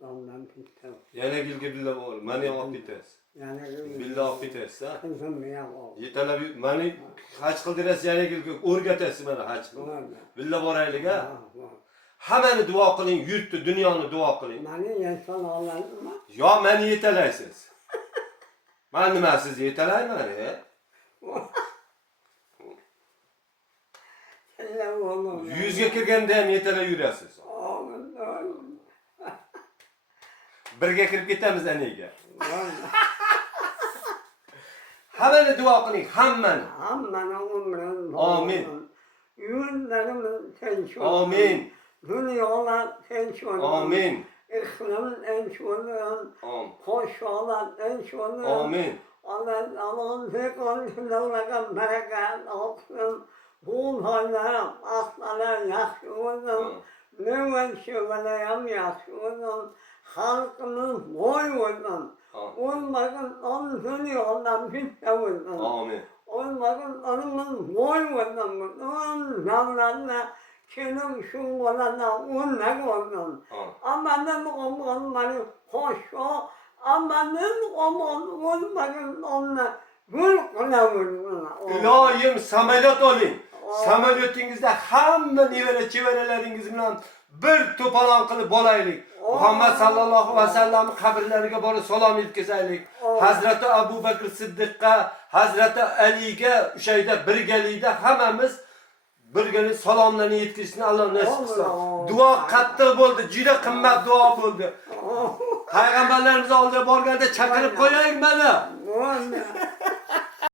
Ondan pistem. Yana gilga billa bor. Mani olib ketasiz. Yani Billa olib ketasiz, ha? kızım ya o. Yetalab mani haj qildirasiz, yana gilga o'rgatasiz mana haj qilib. Billa boraylik, ha? Hammani duo qiling, yurtni, dunyoni duo qiling. Mani inson olandimi? Yo, meni yetalaysiz. Men nima sizni yetalayman, he? Yuzga kirganda ham yetalay yurasiz. Birga kirib ketamiz aniga. Hammani duo qiling, hammani. Hammani umrin. Amin. Yurtlarimiz tinch bo'lsin. Amin. Dunyolar tinch bo'lsin. Amin. İklim tinch bo'lsin. Amin. Qo'shonlar tinch bo'lsin. Amin. Allah'ın tekrar barakat olsun. Bu haylar, aslanlar yaxshi bo'lsin. Nöbet şövaleyem yaxshi bo'lsin. Halkımız boy bo'lsin. Olmagan onun dunyodan bitta bo'lsin. Amin. Olmagan onimiz boy bo'lsin. Onun davlatına kelim şu olana unnak olsun. Amanın olmanları hoş o. Amanın olmagan onunla gül kılavursun. İlohim samolyot oling. Samolyotingizda hamma nevara-chevaralaringiz bilan bir to'polon qilib bolaylik. Muhammad sallallohu alayhi vasallamning qabrlariga borib salom yetkazaylik. Hazrati Abu Bakr Siddiqqa, Hazrati Aliga o'shayda birgalikda hammamiz birgalikda salomlarni yetkazishni Alloh nasib qilsin. Duo qattiq bo'ldi, juda qimmat duo bo'ldi. Payg'ambarlarimiz oldiga borganda chaqirib qo'yaylik mana.